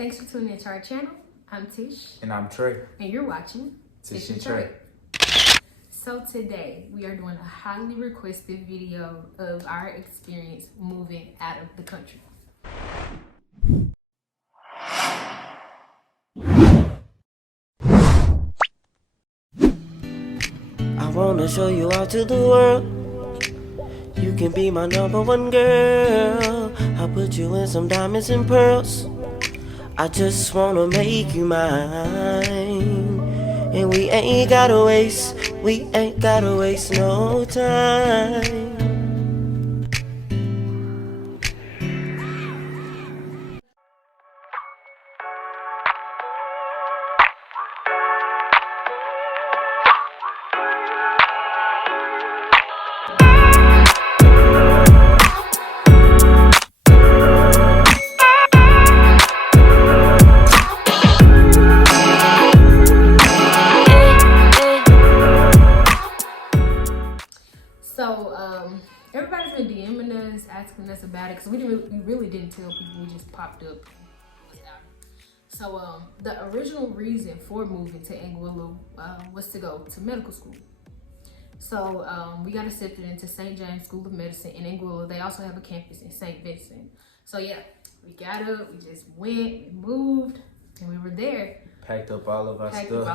Thanks for tuning into our channel. I'm Tish. And I'm Trey. And you're watching Tish and Trey. So today we are doing a highly requested video of our experience moving out of the country. I wanna show you out to the world. You can be my #1 girl. I'll put you in some diamonds and pearls. I just wanna make you mine. And we ain't gotta waste no time. Everybody's been DMing us, asking us about it, because we really didn't tell people. We just popped up. So the original reason for moving to Anguilla was to go to medical school. So we got accepted into St. James School of Medicine in Anguilla. They also have a campus in St. Vincent. So yeah, we got up, we just went, we moved, and we were there. Packed up all of our stuff.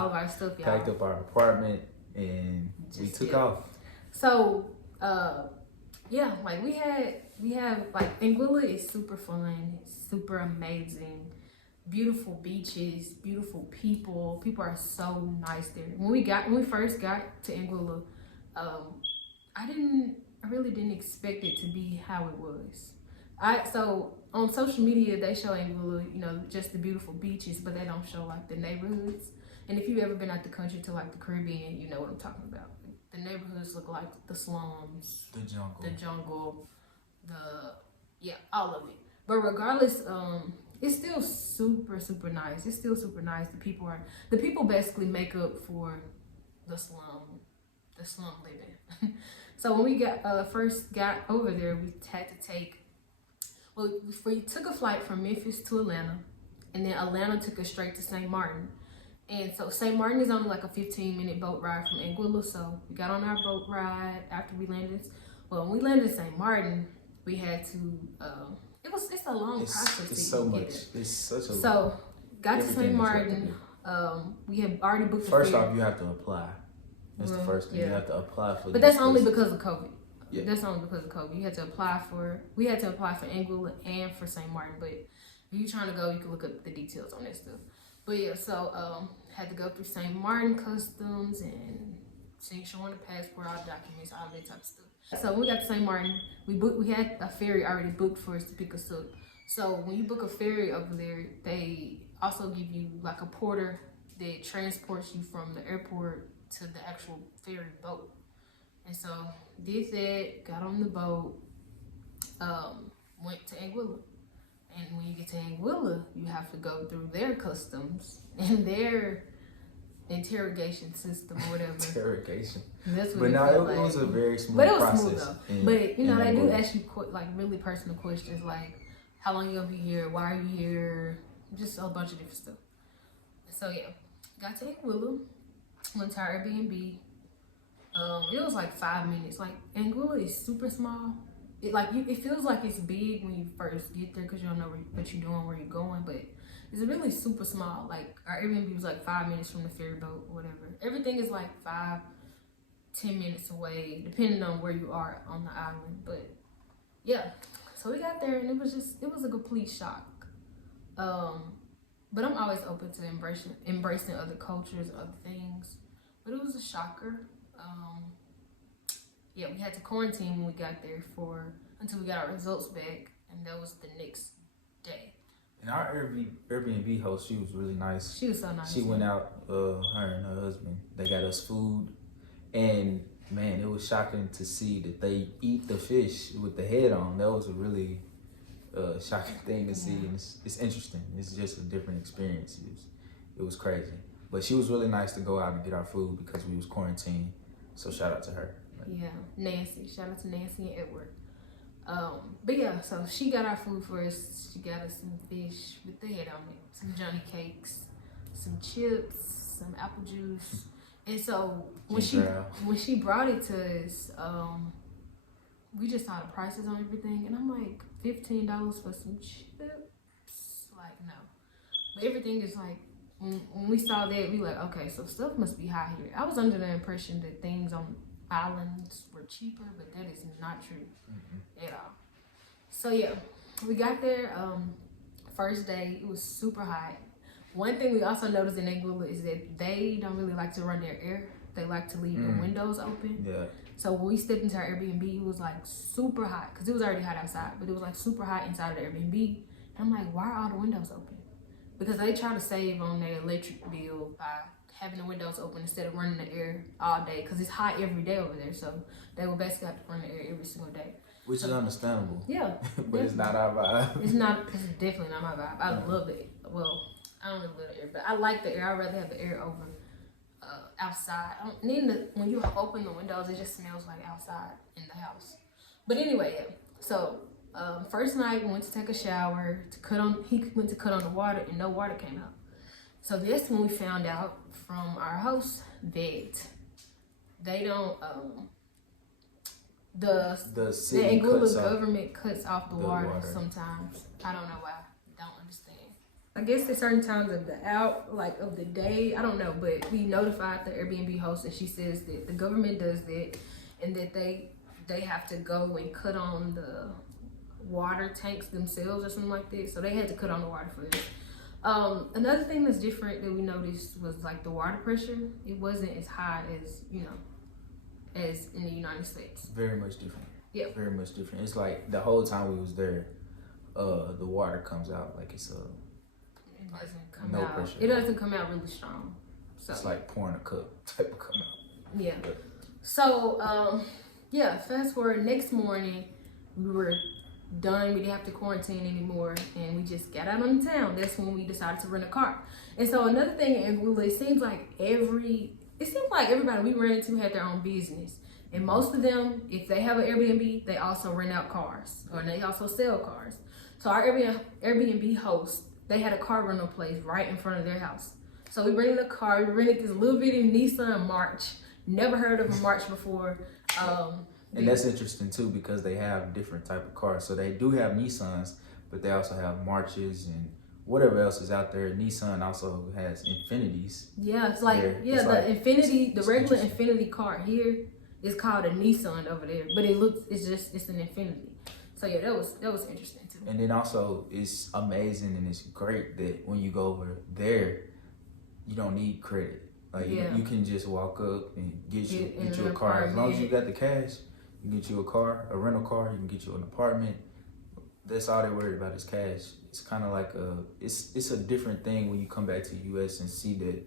Y'all. Packed up our apartment, and we took off. So yeah, like we have like Anguilla is super fun, super amazing, beautiful beaches, beautiful people. People are so nice there. When we first got to Anguilla, I really didn't expect it to be how it was. So on social media they show Anguilla, you know, just the beautiful beaches, but they don't show like the neighborhoods. And if you've ever been out the country to like the Caribbean, you know what I'm talking about. The neighborhoods look like the slums, the jungle, all of it. But regardless, it's still super nice. It's still super nice. The people basically make up for the slum living. So when we first got over there, we had to we took a flight from Memphis to Atlanta, and then Atlanta took us straight to St. Martin. And so St. Martin is only like a 15-minute boat ride from Anguilla. So we got on our boat ride after we landed. Well, when we landed in St. Martin, we had to, it's a long process. It's so much. It's such a So got to St. Martin. We had already booked the ferry. First off, you have to apply. That's the first thing. You have to apply for. But that's only because of COVID. Yeah. That's only because of COVID. We had to apply for Anguilla and for St. Martin. But if you're trying to go, you can look up the details on that stuff. But yeah, so had to go through St. Martin customs and showing the passport, all the documents, all that type of stuff. So when we got to St. Martin, we had a ferry already booked for us to pick us up. So when you book a ferry over there, they also give you like a porter that transports you from the airport to the actual ferry boat. And so did that, got on the boat, went to Anguilla. And when you get to Anguilla, you have to go through their customs and their interrogation system or whatever. Interrogation. That's what but no, it was a very smooth process. But it was smooth though. But you know, they do ask you like really personal questions, like how long you gonna be here, why are you here, just a bunch of different stuff. So yeah, got to Anguilla, went to our Airbnb. It was like 5 minutes. Like Anguilla is super small. It feels like it's big when you first get there because you don't know what you're doing, where you're going, but it's really super small. Like our Airbnb was like 5 minutes from the ferry boat or whatever. Everything is like 5-10 minutes away, depending on where you are on the island. But yeah, so we got there and it was a complete shock. But I'm always open to embracing other cultures, other things. But it was a shocker. Yeah, we had to quarantine when we got there until we got our results back, and that was the next day. And our Airbnb host, she was really nice. She was so nice. She went out, her and her husband, they got us food, and man, it was shocking to see that they eat the fish with the head on. That was a really shocking thing to see, and it's interesting. It's just a different experience. It was crazy. But she was really nice to go out and get our food because we was quarantined. So shout out to her. Yeah, Nancy. Shout out to Nancy and Edward. But yeah, so she got our food for us. She got us some fish with the head on it, some Johnny cakes, some chips, some apple juice. And so when she brought it to us, we just saw the prices on everything, and I'm like, $15 for some chips? Like, no. But everything is like, when we saw that, we like, okay, so stuff must be high here. I was under the impression that things on islands were cheaper, but that is not true at all. So yeah, we got there, first day, it was super hot. One thing we also noticed in Anguilla is that they don't really like to run their air. They like to leave the windows open. Yeah. So when we stepped into our Airbnb, it was like super hot, because it was already hot outside, but it was like super hot inside of the Airbnb. And I'm like, why are all the windows open? Because they try to save on their electric bill by having the windows open instead of running the air all day, because it's hot every day over there. So they will basically have to run the air every single day. Which is understandable. Yeah. But it's not our vibe. It's definitely not my vibe. I love it. Well, I don't really love the air, but I like the air. I'd rather have the air over outside. When you open the windows, it just smells like outside in the house. But anyway, yeah. So first night we went to take a shower he went to cut on the water, and no water came out. So that's when we found out from our host that they don't the Anguilla government cuts off the water sometimes. I don't know why. Don't understand. I guess at certain times of the day, I don't know, but we notified the Airbnb host, and she says that the government does that, and that they have to go and cut on the water tanks themselves or something like that. So they had to cut on the water for us. Another thing that's different that we noticed was like the water pressure. It wasn't as high as, as in the United States. Very much different. Yeah. Very much different. It's like the whole time we was there, the water comes out like it's it doesn't come no out. Pressure. It doesn't come out really strong. So it's like pouring a cup type of come out. Yeah. So fast forward, next morning we were done. We didn't have to quarantine anymore, and we just got out on the town. That's when we decided to rent a car. And so another thing in Anguilla, it seems like everybody we ran into had their own business, and most of them, if they have an Airbnb, they also rent out cars, or they also sell cars. So our Airbnb host, they had a car rental place right in front of their house. So we rented a car. We rented this little bitty Nissan March. Never heard of a March before. And that's interesting too, because they have different type of cars. So they do have Nissans, but they also have Marches and whatever else is out there. Nissan also has Infinities. Yeah, it's like the Infinity, the regular Infinity car here is called a Nissan over there, but it's an Infinity. So yeah, that was interesting too. And then also it's amazing and it's great that when you go over there, you don't need credit. Like you can just walk up and get you a car. As long as you got the cash, you can get you a car, a rental car, you can get you an apartment. That's all they're worried about is cash. It's kind of like it's a different thing when you come back to the U.S. and see that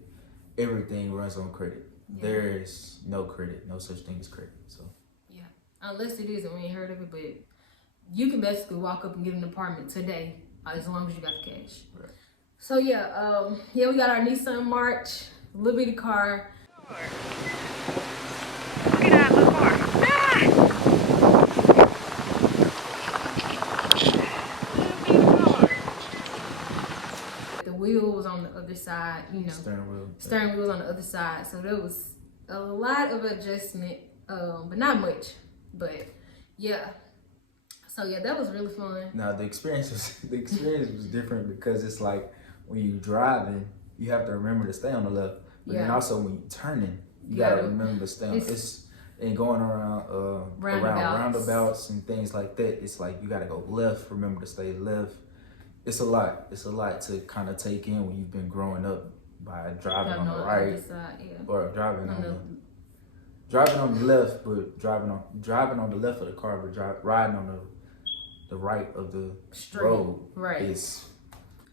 everything runs on credit. Yeah. There's no credit, no such thing as credit. So yeah, unless it is, and we ain't heard of it, but you can basically walk up and get an apartment today as long as you got the cash. Right. So yeah, we got our Nissan March, little bitty car. Look at that little car. The wheel was on the other side, Steering wheel was on the other side. So there was a lot of adjustment, but not much. But yeah. So yeah, that was really fun. Now the experience was different because it's like when you're driving, you have to remember to stay on the left. But then also when you're turning, you gotta remember to stay on. And going around roundabouts and things like that, it's like you gotta go left. Remember to stay left. It's a lot. It's a lot to kind of take in when you've been growing up by driving on the right or driving on the left, but driving on the left of the car, but riding on the right of the road. Right. It's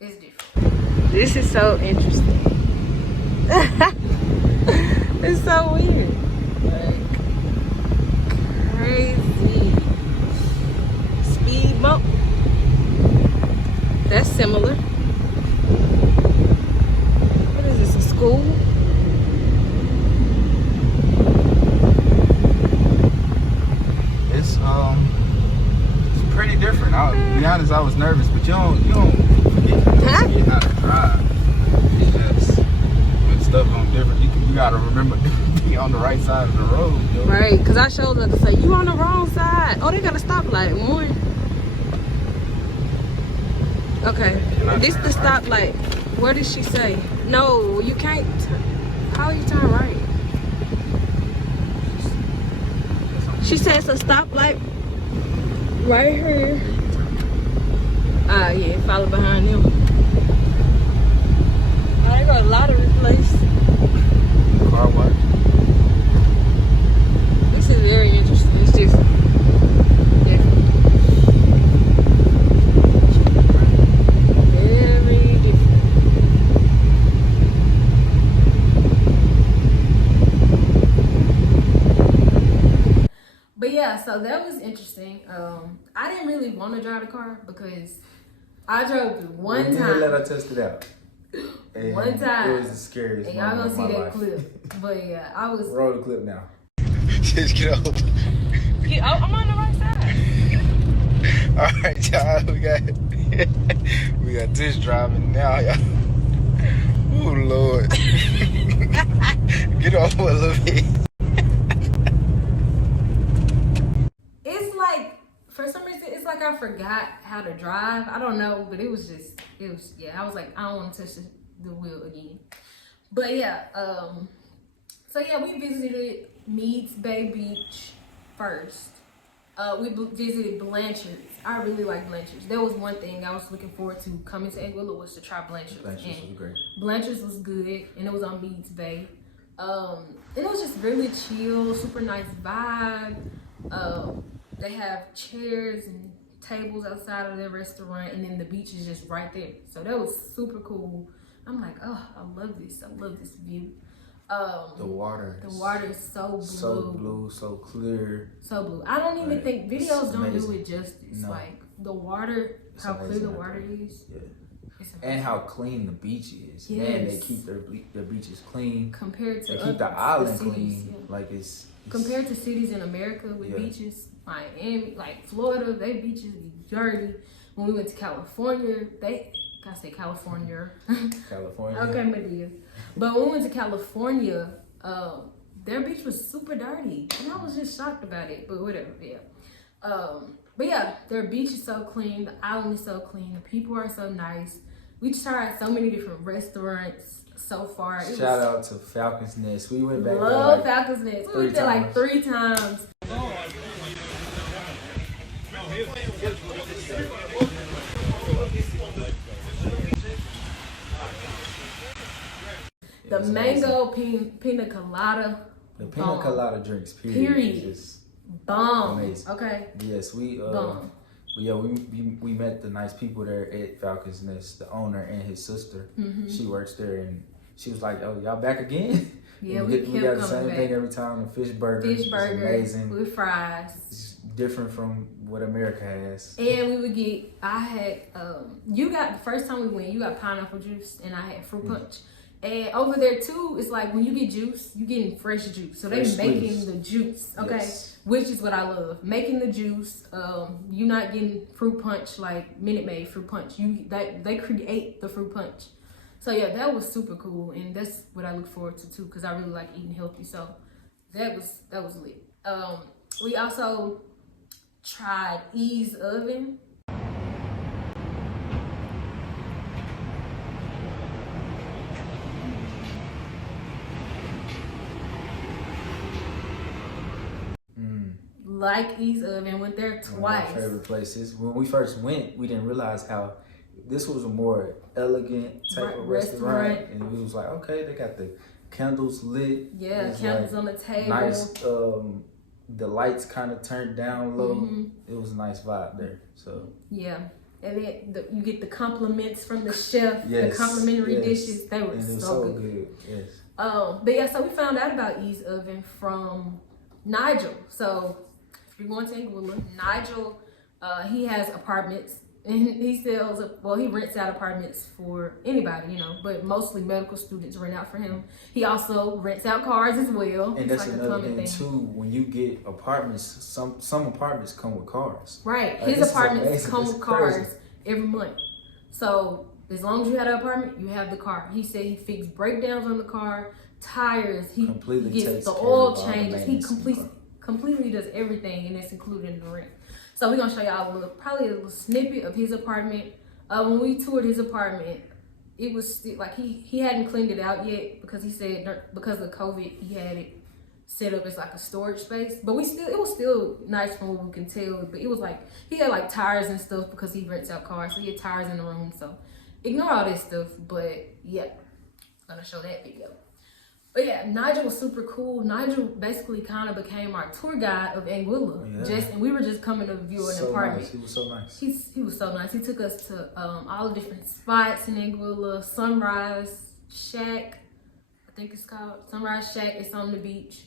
different. This is so interesting. It's so weird. Like, crazy. Speed bump. That's similar. What is this, a school? It's Cause I showed her to say, you on the wrong side. Oh, they got a stoplight. One. Okay, this the stoplight. Where did she say? No, you can't. How you turn right? She says a stoplight right here. Yeah, follow behind them. I got a lottery place. Car wash. This is very interesting. It's just different. Very different. But yeah, so that was interesting. I didn't really want to drive the car because I drove it one time. Let her test it out. And one time. It was the scariest. And y'all gonna moment see of my that life. clip. But yeah, I was. Roll the clip now. Just get over. I'm on the right side. All right, y'all. We got this driving now, y'all. Oh Lord. Get over a little bit. It's like, for some reason, it's like I forgot how to drive. I don't know, but it was, yeah, I was like, I don't want to touch the wheel again. But yeah, so yeah, we visited Meads Bay Beach first. We visited Blanchard's. I really like Blanchard's. There was one thing I was looking forward to coming to Anguilla was to try Blanchard's. Blanchard's was great. Blanchard's was good, and it was on Meads Bay. And it was just really chill, super nice vibe. They have chairs and tables outside of their restaurant, and then the beach is just right there. So that was super cool. I'm like, oh, I love this. I love this view. The water is so blue. So blue, so clear. So blue. I don't even think videos don't do it justice. No. Like the water, It's how clear the amazing water is. Yeah. It's And how clean the beach is. Yes. Man, they keep their beaches clean. compared to They other keep the island cities, clean. yeah. Like it's Compared to cities in America with Yeah. beaches, Miami, like Florida, they beaches be dirty. When we went to California, I say California. California. Okay, my dear. But when we went to California, their beach was super dirty, and I was just shocked about it. But whatever, yeah. But yeah, their beach is so clean. The island is so clean. The people are so nice. We tried so many different restaurants so far. Shout out to Falcon's Nest. We went back there Love like Falcon's Nest. We went there like 3 times. The mango pina colada. the pina bomb. colada drinks. Period. Is just Bomb. amazing. Okay. Yes, we Bomb. yeah, we met the nice people there at Falcon's Nest, the owner and his sister. Mm-hmm. She works there, and she was like, "Oh, y'all back again?" Yeah, we kept got the coming same back. thing every time. The fish burger. Fish It's burger amazing. with fries. It's different from what America has. And we would get, I had, you got, the first time we went, you got pineapple juice and I had fruit punch. And over there too, it's like when you get juice, you getting fresh juice. So they Fresh making squeeze. the juice, okay? Yes. Which is what I love. Making the juice. You not getting fruit punch like Minute Maid fruit punch. They create the fruit punch. So yeah, that was super cool, and that's what I look forward to too, because I really like eating healthy. So that was lit. We also tried Ease Oven. Like Ease Oven, went there twice. One of my favorite places. When we first went, we didn't realize how this was a more elegant type of restaurant. And we was like, okay, they got the candles lit. Yeah, candles on the table. Nice. The lights kind of turned down low. It was a nice vibe there. So yeah, and then you get the compliments from the chef. Yes, The complimentary yes. dishes. They were and it was so good. Yes. But yeah, so we found out about Ease Oven from Nigel. So if you're going to Anguilla, Nigel, he has apartments. And he sells, he rents out apartments for anybody, you know, but mostly medical students rent out for him. He also rents out cars as well. And It's that's like a another plumbing thing too. When you get apartments, some apartments come with cars. Right. Like, His this is apartments amazing. come This with is cars crazy. every month. So as long as you have an apartment, you have the car. He said he fixed breakdowns on the car, tires. He Completely gets takes the care oil of all the changes. He maintenance in the car. completely does everything, and it's included in the rent. So we're gonna show y'all probably a little snippet of his apartment. When we toured his apartment, it was still like he hadn't cleaned it out yet because he said because of COVID he had it set up as like a storage space. But it was still nice from what we can tell. But it was like he had like tires and stuff because he rents out cars, so he had tires in the room. So ignore all this stuff. But yeah, I'm gonna show that video. But yeah, Nigel was super cool. Nigel basically kind of became our tour guide of Anguilla. Yeah. And we were just coming to view an apartment. Nice. He was so nice. He was so nice. He took us to all the different spots in Anguilla. Sunrise Shack, I think it's called. Sunrise Shack. It's on the beach.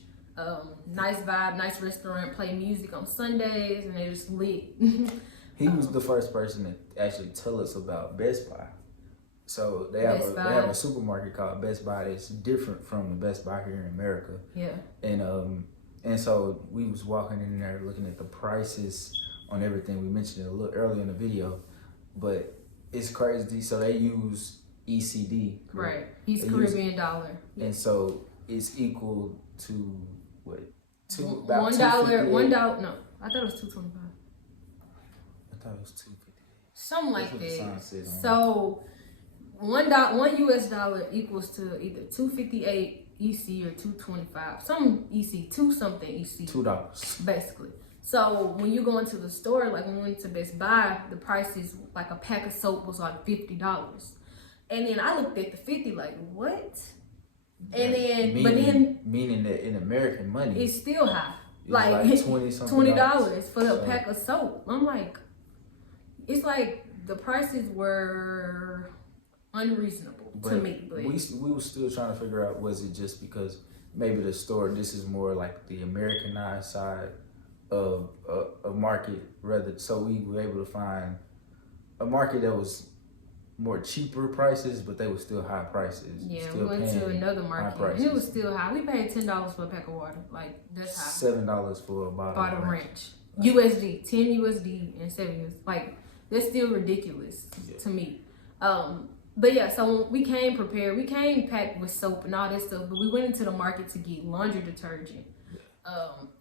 Nice vibe, nice restaurant. Play music on Sundays, and they just lit. He was the first person to actually tell us about Best Buy. So they have a supermarket called Best Buy that's different from the Best Buy here in America. Yeah. And so we was walking in there looking at the prices on everything. We mentioned it a little earlier in the video, but it's crazy. So they use ECD. Correct? Right. He's Caribbean dollar. And so it's equal to what? About $1. No, I thought it was $2.25. I thought it was $2.50. Something like that. So $1 US dollar equals to either $2.58 EC or $2.25. Some EC, something EC. $2. Basically. So when you go into the store, like when we went to Best Buy, the prices like a pack of soap was like $50. And then I looked at the 50 like, what? And then meaning that in American money it's still high. It's like $20 for the pack of soap. I'm like, it's like the prices were unreasonable to me. But we were still trying to figure out, was it just because maybe the store, this is more like the Americanized side of a market, rather, so we were able to find a market that was more cheaper prices, but they were still high prices. Yeah, still we went to another market and it was still high. We paid $10 for a pack of water. Like, that's high. $7 for a bottle of ranch. USD, 10 USD and 7 USD. Like, that's still ridiculous to me. But yeah, so we came prepared. We came packed with soap and all that stuff, but we went into the market to get laundry detergent.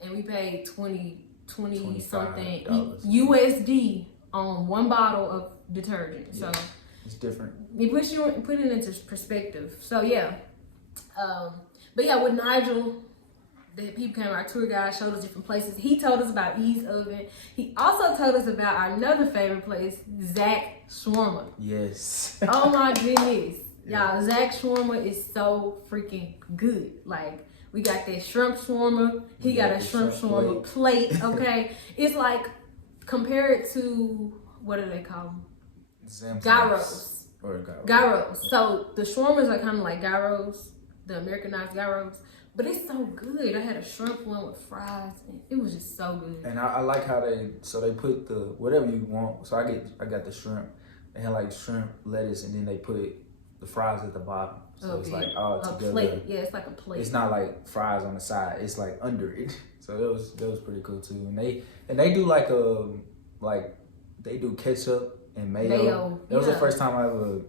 And we paid 20 something USD on one bottle of detergent. Yeah. So it's different. It put it into perspective. So yeah. But yeah, with Nigel, he became our tour guide, showed us different places. He told us about E's Oven. He also told us about our another favorite place, Zach Shawarma. Yes. Oh my goodness. Y'all, Zach Shawarma is so freaking good. Like, we got that shrimp shawarma. He got a shrimp shawarma plate, okay? It's like, compare it to, what do they call them? Gyros. Or gyros. So the shawarmas are kind of like gyros, the Americanized gyros. But it's so good. I had a shrimp one with fries, and it was just so good. And I like how they put the whatever you want. So I got the shrimp. They had like shrimp, lettuce, and then they put the fries at the bottom. So it's like all together. Plate. Yeah, it's like a plate. It's not like fries on the side. It's like under it. So that was pretty cool too. And they do like they do ketchup and mayo. That was the first time I ever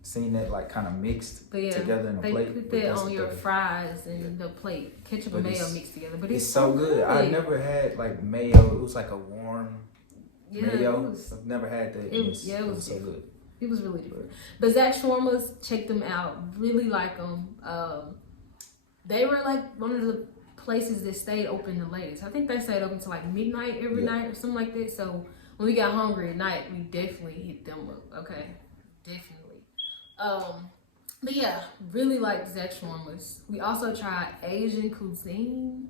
seen that like kind of mixed together in a plate. They put that on your fries and the plate. Ketchup and mayo mixed together. But it's so good. I never had like mayo. It was like a warm mayo. I've never had that. It was so good. It was really different. But Zach Shawarmas, check them out. Really like them. They were like one of the places that stayed open the latest. I think they stayed open till like midnight every night or something like that. So when we got hungry at night, we definitely hit them up. Okay, definitely. But yeah, really like Zach Shawarmas. We also tried Asian cuisine.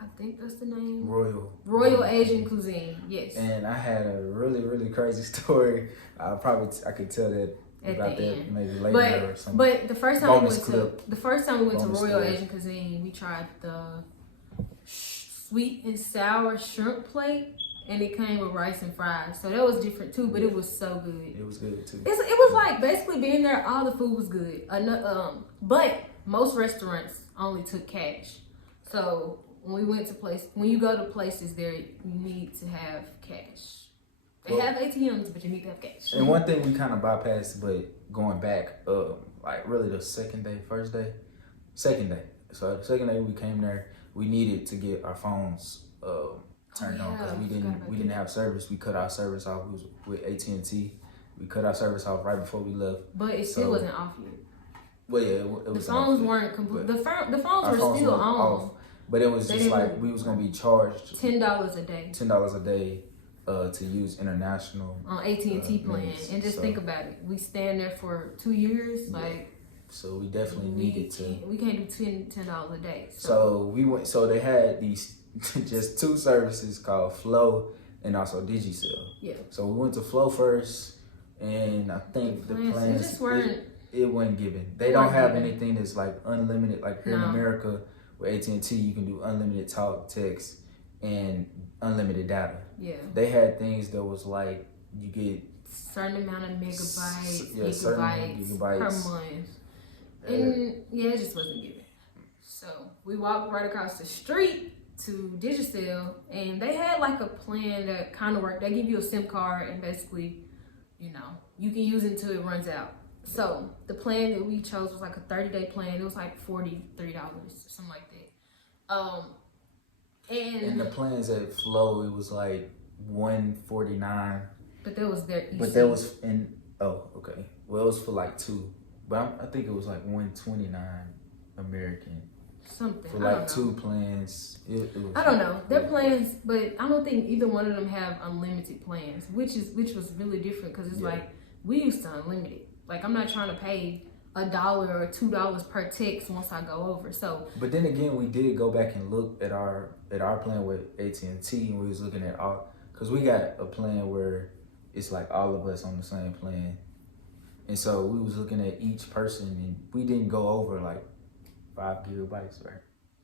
I think that's the name. Royal Asian cuisine. Yes. And I had a really, really crazy story. I could tell that about that maybe later or something. But the first time we went to Royal Asian cuisine, we tried the sweet and sour shrimp plate, and it came with rice and fries. So that was different too, but it was so good. It was good too. It was like basically being there, all the food was good. But most restaurants only took cash. So when you go to places there, you need to have cash. They have ATMs, but you need to have cash. And one thing we kind of bypassed, but going back, like really the second day. So the second day we came there, we needed to get our phones turned on because we didn't have service. We cut our service off. We was with AT&T. We cut our service off right before we left. But it still wasn't off yet. Well, yeah, it was. The phones weren't complete. The phones were still on. Off, but it was just like we was gonna be charged $10 a day. $10 a day to use international on AT&T plan. And just think about it. We stand there for 2 years, so we definitely needed to. We can't do $10 a day. So we went. So they had these just 2 services called Flow and also Digicel. Yeah. So we went to Flow first, and I think the plans just weren't. It wasn't given. They don't have anything that's like unlimited. Like here in America, with AT&T, you can do unlimited talk, text, and unlimited data. Yeah. They had things that was like you get certain amount of megabytes, gigabytes per month. And it just wasn't given. So we walked right across the street to Digicel, and they had like a plan that kind of worked. They give you a SIM card, and basically, you can use it until it runs out. So the plan that we chose was like a 30-day plan. It was like $43 or something like that. And the plans at Flow, it was like $149. But that was their. But that was in. Oh, okay. Well, it was for like 2, but I think it was like $129 American. Something for like 2 plans. It was, I don't know their plans, but I don't think either one of them have unlimited plans, which was really different because it's like we used to unlimited. Like I'm not trying to pay $1 or $2 per text once I go over. So. But then again, we did go back and look at our plan with AT&T, and we was looking at because we got a plan where it's like all of us on the same plan, and so we was looking at each person, and we didn't go over like 5 gigabytes, right?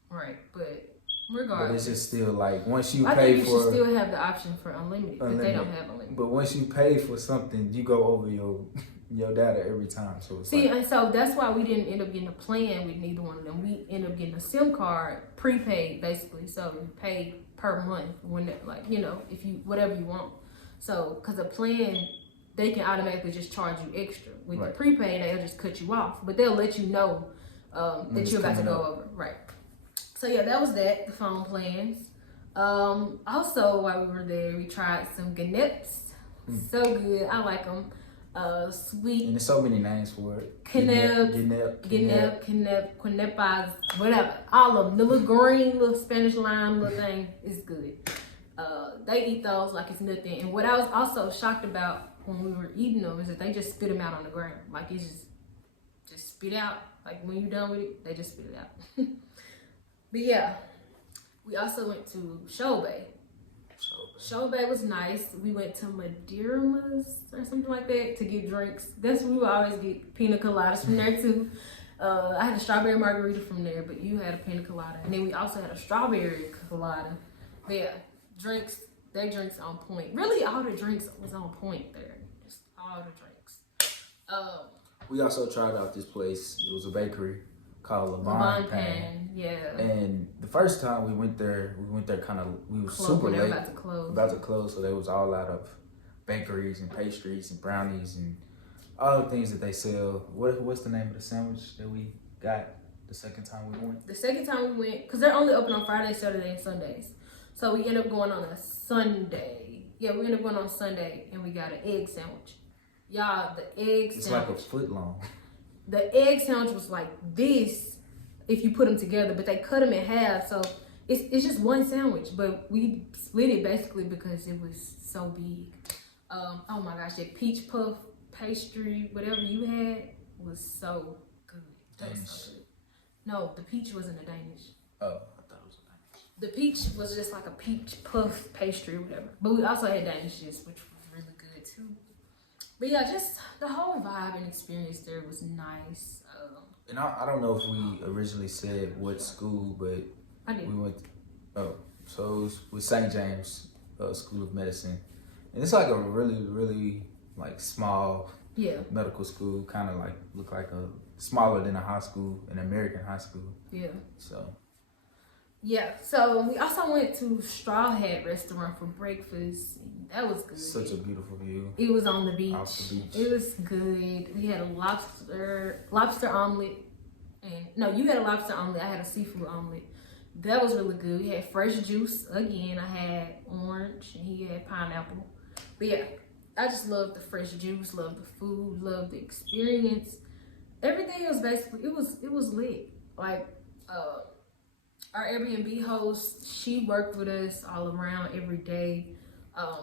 Right, but regardless. But it's just still like once you pay for. I think you should still have the option for unlimited, but they don't have unlimited. But once you pay for something, you go over your data every time. So it's and so that's why we didn't end up getting a plan with neither one of them. We ended up getting a SIM card prepaid basically, so you pay per month when if you whatever you want. So because a plan, they can automatically just charge you extra. With the prepaid, they'll just cut you off, but they'll let you know that you're about to go over. Right. So that was the phone plans. Also, while we were there, we tried some ganneps. So good. I like them. Sweet. And there's so many names for it. Quenepas, whatever. All of them. The little green, little Spanish lime little thing is good. They eat those like it's nothing. And what I was also shocked about when we were eating them is that they just spit them out on the ground. Like it's just spit out. Like when you're done with it, they just spit it out. But we also went to Show Bay. Show Bay was nice. We went to Madeiras or something like that to get drinks. That's where we would always get pina coladas from there too. I had a strawberry margarita from there, but you had a pina colada. And then we also had a strawberry colada. But their drinks on point. Really, all the drinks was on point there. Just all the drinks. We also tried out this place. It was a bakery called Levon Pan. Yeah. And the first time we went there kind of, we were super late. About to close, so they was all out of bakeries and pastries and brownies and all the things that they sell. What's the name of the sandwich that we got the second time we went? The second time we went, because they're only open on Fridays, Saturdays, and Sundays. So we ended up going on a Sunday. Yeah, we ended up going on Sunday, and we got an egg sandwich. Y'all, the egg sandwich. It's like a foot long. The egg sandwich was like this if you put them together, but they cut them in half. So it's just one sandwich, but we split it basically because it was so big. Oh my gosh, that peach puff pastry, whatever you had, was so good. That was so good. No, the peach wasn't a Danish. Oh, I thought it was a Danish. The peach was just like a peach puff pastry or whatever. But we also had Danishes, which was really good too. But just the whole vibe and experience there was nice. And I don't know if we originally said what school, but I did. We went. So it was with St. James School of Medicine, and it's like a really, really like small medical school. Kind of like look like a smaller than a high school, an American high school. Yeah. So. Yeah, so we also went to Straw Hat Restaurant for breakfast. That was good. Such a beautiful view. It was on the beach. Off the beach. It was good. We had a lobster omelet. And no, you had a lobster omelet. I had a seafood omelet. that was really good. We had fresh juice again. I had orange and he had pineapple. But yeah, I just love the fresh juice, love the food, love the experience. Everything was basically, it was lit. Like, our Airbnb host, she worked with us all around every day.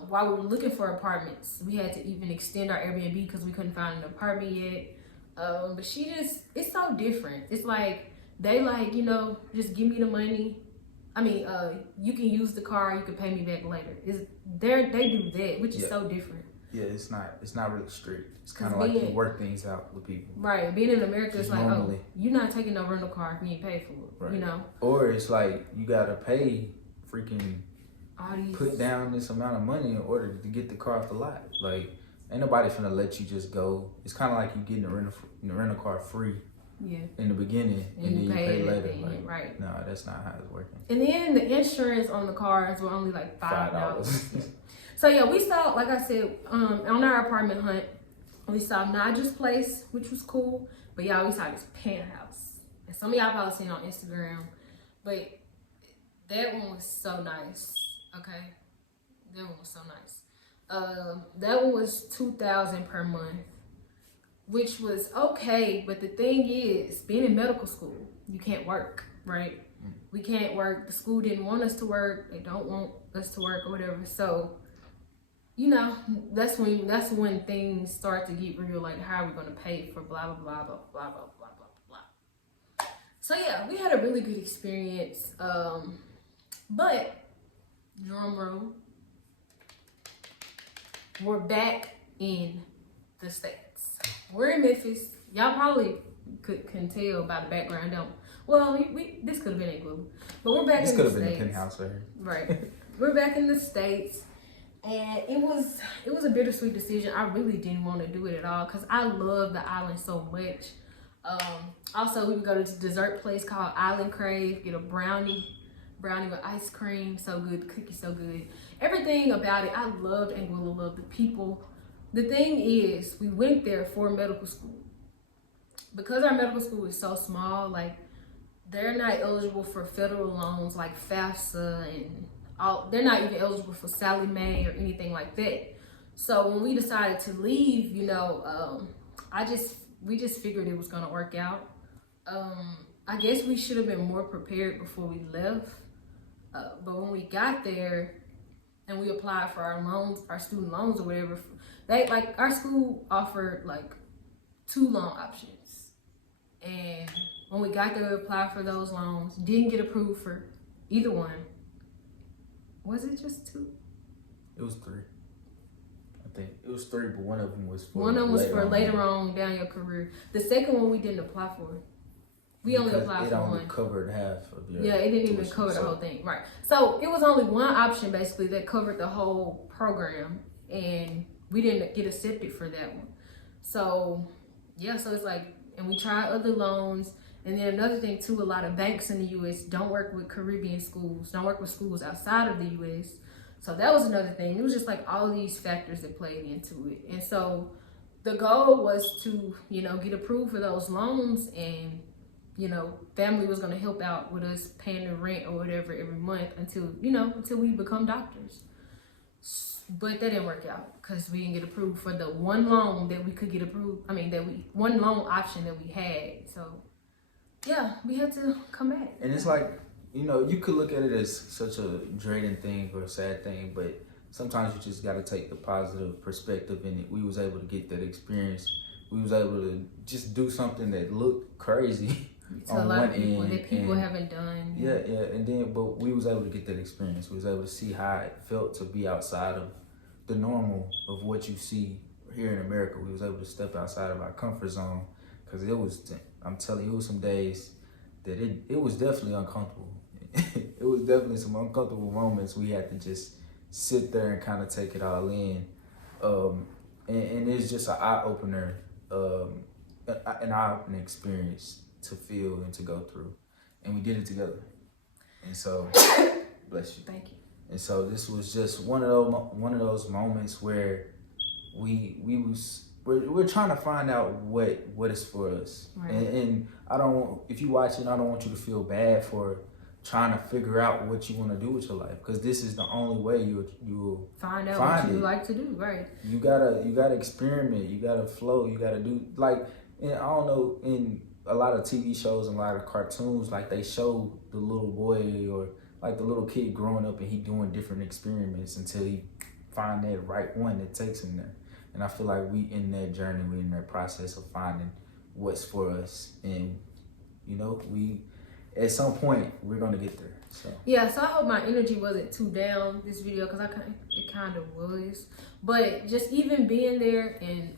While we were looking for apartments, we had to even extend our Airbnb because we couldn't find an apartment yet. But it's so different. It's like, they like, you know, just give me the money. I mean, you can use the car, you can pay me back later. They do that, which is so different. Yeah, it's not really strict. It's kind of like you work things out with people. Right. Being in America, it's like, normally, you're not taking no rental car if you ain't paid for it. Right. You know? Or it's like you gotta pay freaking put down this amount of money in order to get the car off the lot. Like, ain't nobody finna let you just go. It's kind of like you getting a rental car free. Yeah. In the beginning, and then you pay later. Like, right. No, that's not how it's working. And then the insurance on the cars were only like $5. So yeah, we saw, like I said, on our apartment hunt, we saw Naja's place, which was cool. But y'all, we saw this penthouse. And some of y'all probably seen it on Instagram. But that one was so nice. Okay? That one was so nice. That one was $2,000 per month, which was okay. But the thing is, being in medical school, you can't work, right? We can't work. The school didn't want us to work. They don't want us to work or whatever. So, you know, that's when things start to get real. Like, how are we going to pay for blah, blah, blah, blah, blah, blah, blah, blah, blah. So, yeah, we had a really good experience. But, drum roll, we're back in the States. We're in Memphis. Y'all probably can tell by the background, don't. Well, this could have been Anguilla, but we're back in the States. This could have been a penthouse right here. Right. We're back in the States, and it was a bittersweet decision. I really didn't want to do it at all because I love the island so much. Also, we would go to this dessert place called Island Crave, get a brownie with ice cream, so good. The cookie so good. Everything about it, I loved Anguilla, loved the people. The thing is, we went there for medical school. Because our medical school is so small, like, they're not eligible for federal loans like FAFSA and all. They're not even eligible for Sallie Mae or anything like that. So when we decided to leave, you know, we just figured it was gonna work out. I guess we should have been more prepared before we left. But when we got there and we applied for our loans, our student loans or whatever, our school offered like 2 loan options. And when we got there, we applied for those loans, didn't get approved for either one. Was it just 2? It was 3. I think it was 3, but one of them was for later on down your career. The second one we didn't apply for. We only applied for one. It only covered half of your it didn't even cover the whole thing. Right. So it was only one option basically that covered the whole program, and we didn't get accepted for that one. So yeah, so it's like, and we tried other loans. And then another thing too, a lot of banks in the U.S. don't work with Caribbean schools, don't work with schools outside of the U.S. So that was another thing. It was just like all these factors that played into it. And so the goal was to, you know, get approved for those loans, and, you know, family was going to help out with us paying the rent or whatever every month until we become doctors. But that didn't work out because we didn't get approved for the one loan that we could get approved. One loan option that we had. So yeah, we had to come back. And it's like, you know, you could look at it as such a dreading thing or a sad thing, but sometimes you just got to take the positive perspective in it. We was able to get that experience. We was able to just do something that looked crazy to a lot of people that people haven't done. Yeah, and then, but we was able to get that experience. We was able to see how it felt to be outside of the normal of what you see here in America. We was able to step outside of our comfort zone, because I'm telling you, it was some days that it was definitely uncomfortable. It was definitely some uncomfortable moments. We had to just sit there and kind of take it all in. And it's just an eye-opener, an eye-opening experience to feel and to go through. And we did it together. And so, bless you. Thank you. And so this was just one of those moments where we're trying to find out what is for us. Right. And if you watching, I don't want you to feel bad for trying to figure out what you want to do with your life, because this is the only way you'll find out what you like to do, right? You gotta experiment, you gotta flow, you gotta do, like, and I don't know, in a lot of TV shows and a lot of cartoons, like they show the little boy or like the little kid growing up and he doing different experiments until he find that right one that takes him there. And I feel like we in that journey, we in that process of finding what's for us, and you know, we at some point we're gonna get there. So yeah, so I hope my energy wasn't too down this video, because it kind of was. But just even being there and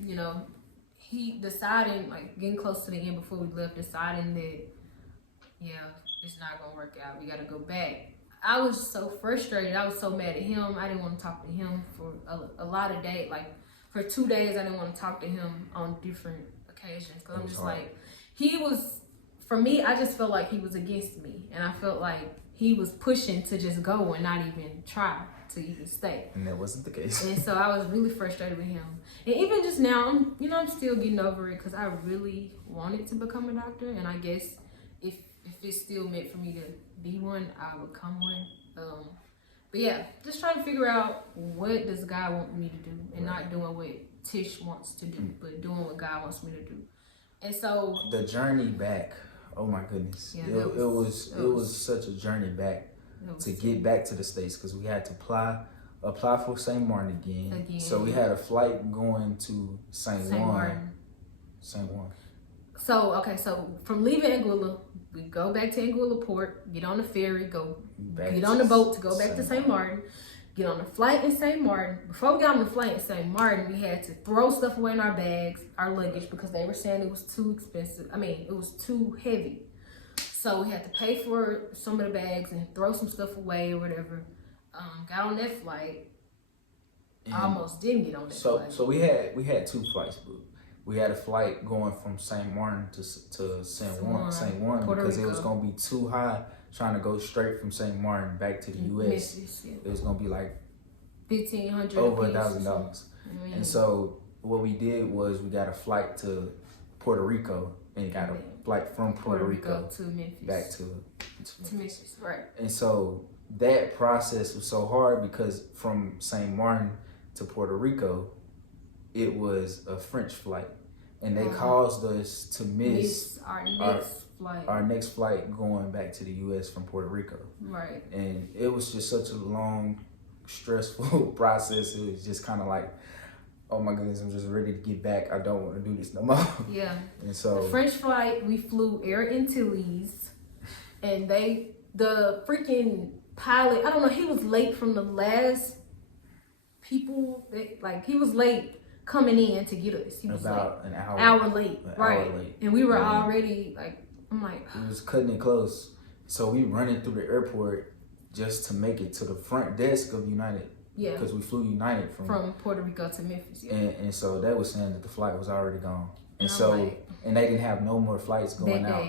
you know, he deciding, like getting close to the end before we left, deciding that yeah, it's not gonna work out, we gotta go back. I was so frustrated. I was so mad at him. I didn't want to talk to him for a lot of days. Like for 2 days, I didn't want to talk to him on different occasions, because I'm just hard. Like, he was, for me, I just felt like he was against me, and I felt like he was pushing to just go and not even try to even stay. And that wasn't the case. And so I was really frustrated with him. And even just now, I'm still getting over it, because I really wanted to become a doctor, and I guess if it's still meant for me to be one, I would become one. But yeah, just trying to figure out what does God want me to do, and not doing what Tish wants to do, but doing what God wants me to do. And so the journey back, oh my goodness, yeah, it was such a journey back to get back to the States, because we had to apply for St. Martin again. So we had a flight going to St. Juan. So okay, so from leaving Anguilla, we go back to Anguilla Port, get on the ferry, get on the boat to go back to St. Martin, get on the flight in St. Martin. Before we got on the flight in St. Martin, we had to throw stuff away in our bags, our luggage, because they were saying it was too expensive. I mean, it was too heavy. So we had to pay for some of the bags and throw some stuff away or whatever. Got on that flight. I almost didn't get on that flight. So we had 2 flights booked. We had a flight going from St. Martin to St. Juan, because it was going to be too high trying to go straight from St. Martin back to the U.S. It was going to be like $1,500, over $1,000. And so what we did was we got a flight to Puerto Rico, and got a flight from Puerto Rico to Memphis, back to Memphis, right? And so that process was so hard, because from St. Martin to Puerto Rico, it was a French flight, and they caused us to miss our next flight going back to the U.S. from Puerto Rico. Right. And it was just such a long, stressful process. It was just kind of like, oh my goodness, I'm just ready to get back. I don't want to do this no more. Yeah. And so the French flight, we flew Air Antilles, and the freaking pilot, I don't know, he was late from the last people he was late coming in to get us. He was about like an hour late, right? And we were already I'm like, we was cutting it close. So we running through the airport just to make it to the front desk of United. Yeah. Because we flew United from Puerto Rico to Memphis. Yeah. And so that was saying that the flight was already gone. And so and they didn't have no more flights going out.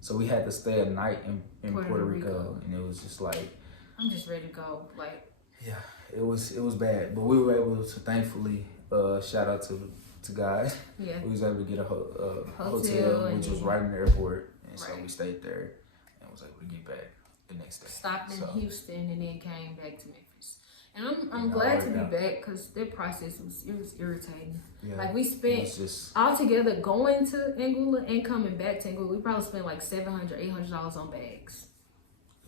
So we had to stay a night in Puerto Rico, and it was just like, I'm just ready to go. Yeah, it was bad, but we were able to, thankfully, shout out to God. Yeah. We was able to get a hotel, which was right in the airport, and so we stayed there and was able to get back the next day. Stopped in Houston and then came back to Memphis. And I'm glad to be back, because that process was irritating. Yeah. We spent altogether going to Anguilla and coming back to Anguilla, we probably spent like $700, $800 on bags.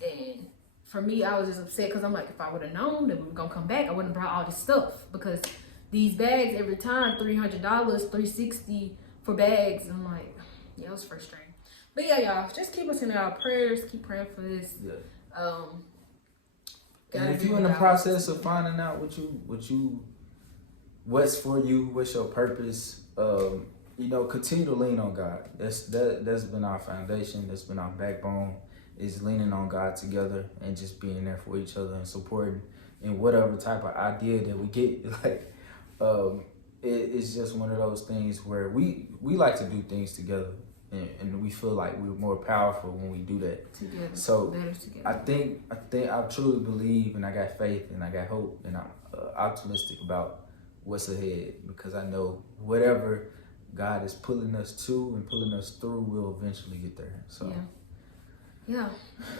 And for me, I was just upset, because I'm like, if I would have known that we were gonna come back, I wouldn't have brought all this stuff, because these bags every time $300, $360 for bags. And I'm like, yeah, it was frustrating. But yeah, y'all, just keep us in our prayers. Keep praying for this. Yeah. And if you're in the process of finding out what's for you, what's your purpose, continue to lean on God. That's been our foundation. That's been our backbone, is leaning on God together and just being there for each other and supporting in whatever type of idea that we get. It's just one of those things where we like to do things together, and we feel like we're more powerful when we do that together. So together. I think I truly believe, and I got faith, and I got hope, and I'm optimistic about what's ahead, because I know whatever God is pulling us to and pulling us through, we'll eventually get there. So yeah,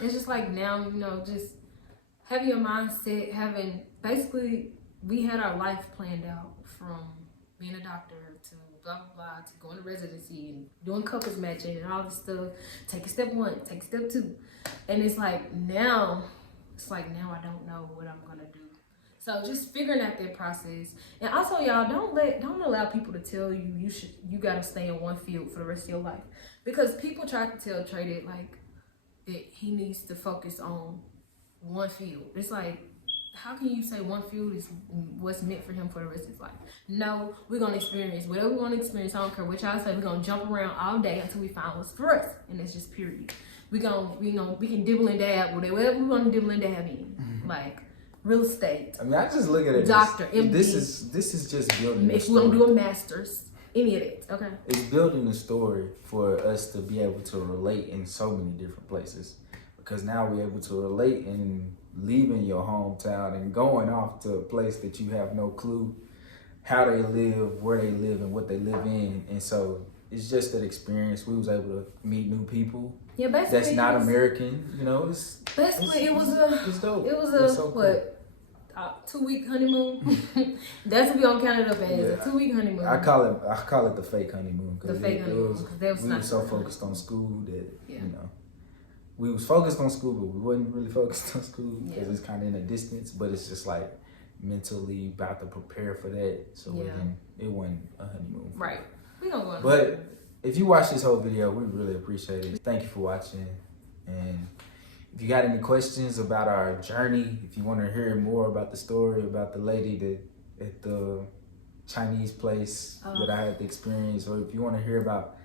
it's just like now, you know, just having your mindset, basically, we had our life planned out from being a doctor to blah, blah, blah, to going to residency and doing couples matching and all this stuff. Take step 1, take step 2. And it's like now I don't know what I'm going to do. So just figuring out that process. And also, y'all, don't allow people to tell you you got to stay in one field for the rest of your life. Because people try to tell Trey that he needs to focus on one field. It's like, how can you say one field is what's meant for him for the rest of his life? No, we're gonna experience whatever we want to experience. I don't care what y'all say. We're gonna jump around all day until we find what's for us, and that's just period. We can dibble and dab whatever we want to dibble and dab in, like real estate. I mean, I just look at it. Doctor, MD. This is just building. If we don't do a master's, any of that, okay? It's building a story for us to be able to relate in so many different places, because now we're able to relate in leaving your hometown and going off to a place that you have no clue how they live, where they live, and what they live in. And so it's just that experience. We was able to meet new people. Yeah, basically that's not American. You know, it's dope. It was a so what? 2-week honeymoon. That's what we gonna count it up as, a 2-week honeymoon. I call it the fake honeymoon. The fake honeymoon. We were so focused on school that you know. We was focused on school, but we wasn't really focused on school because it's kind of in a distance. But it's just like mentally about to prepare for that, so it wasn't a honeymoon. Right. We gonna go on. But if you watch this whole video, we really appreciate it. Thank you for watching. And if you got any questions about our journey, if you want to hear more about the story about the lady that at the Chinese place that I had the experience, or if you want to hear about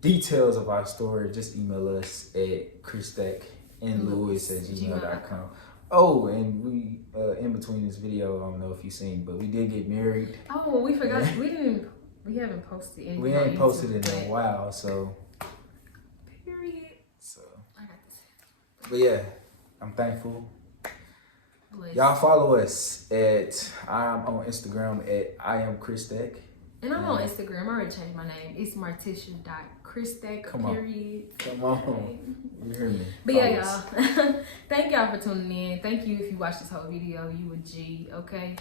details of our story, just email us at christakandlewis@gmail.com. Oh, and we in between this video, I don't know if you've seen, but we did get married. Oh, we forgot. We haven't posted anything. We ain't posted in a while, so. Period. So. I got this. But yeah, I'm thankful. Bless. Y'all follow us I'm on Instagram at IamChristak. And I'm on Instagram. I already changed my name. It's Marticia.Christak. Period. Come on. You hear me? But yeah, y'all. Thank y'all for tuning in. Thank you if you watched this whole video. You a G, okay?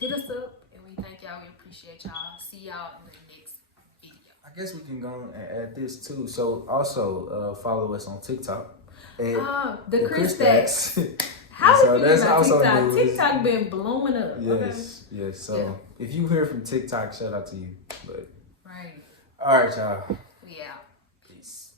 Hit us up and we thank y'all. We appreciate y'all. See y'all in the next video. I guess we can go and add this too. So also follow us on TikTok. The Christaks. How so that's also TikTok? TikTok been blowing up. Yes, okay? Yes. So if you hear from TikTok, shout out to you. But right. All right, y'all. We out. Peace.